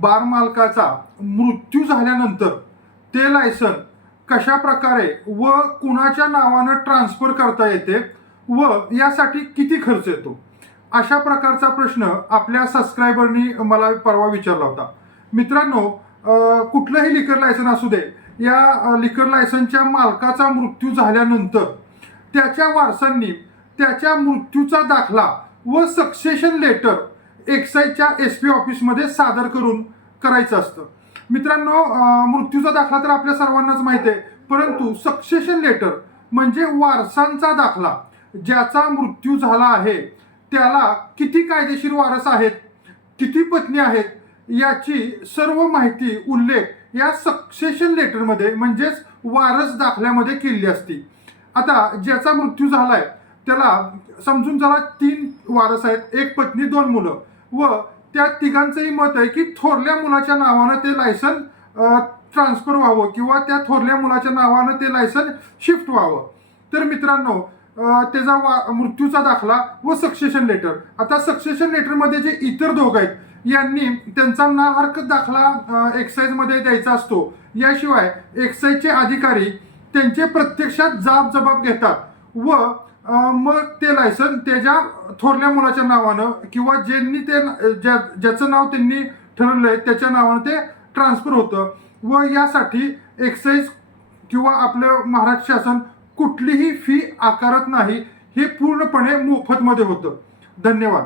बार मालकाचा मृत्यू झाल्यानंतर ते लायसन कशा प्रकारे व कुणाच्या नावानं ट्रान्सफर करता येते व यासाठी किती खर्च येतो, अशा प्रकारचा प्रश्न आपल्या सबस्क्रायबरनी मला परवा विचारला होता. मित्रांनो, कुठलंही लिकर लायसन असू दे, या लिकर लायसनच्या मालकाचा मृत्यू झाल्यानंतर त्याच्या वारसांनी त्याच्या मृत्यूचा दाखला व सक्सेशन लेटर एक्साईजच्या SP ऑफिसमध्ये सादर करायचं असतं. मित्रांनो, मृत्यूचा दाखला तर आपल्या सर्वांनाच माहिती आहे, परंतु सक्सेशन लेटर म्हणजे वारसांचा दाखला. ज्याचा मृत्यू झाला आहे त्याला किती कायदेशीर वारस आहेत, किती पत्नी आहेत, याची सर्व माहिती उल्लेख या सक्सेशन लेटरमध्ये म्हणजेच वारस दाखल्यामध्ये केली असती. आता ज्याचा मृत्यू झालाय त्याला समजून चला 3 वारस आहेत, 1 पत्नी 2 मुलं, व त्या तिघांचंही मत आहे की थोरल्या मुलाच्या नावानं ते लायसन ट्रान्सफर व्हावं किंवा त्या थोरल्या मुलाच्या नावानं ते लायसन शिफ्ट व्हावं. तर मित्रांनो, त्याचा मृत्यूचा दाखला व सक्सेशन लेटर. आता सक्सेशन लेटरमध्ये जे इतर दोघं आहेत यांनी त्यांचा नाहरक दाखला एक्साईजमध्ये द्यायचा असतो. याशिवाय एक्साईजचे अधिकारी त्यांचे प्रत्यक्षात जबाब घेतात व मग ते लायसन त्याच्या थोरल्या मुलाच्या नावानं किंवा ज्याचं नाव त्यांनी ठरवलंय त्याच्या नावानं ते ट्रान्सफर होतं. व यासाठी एक्साईज किंवा आपलं महाराष्ट्र शासन कुठलीही फी आकारत नाही. हे पूर्णपणे मोफतमध्ये होतं. धन्यवाद.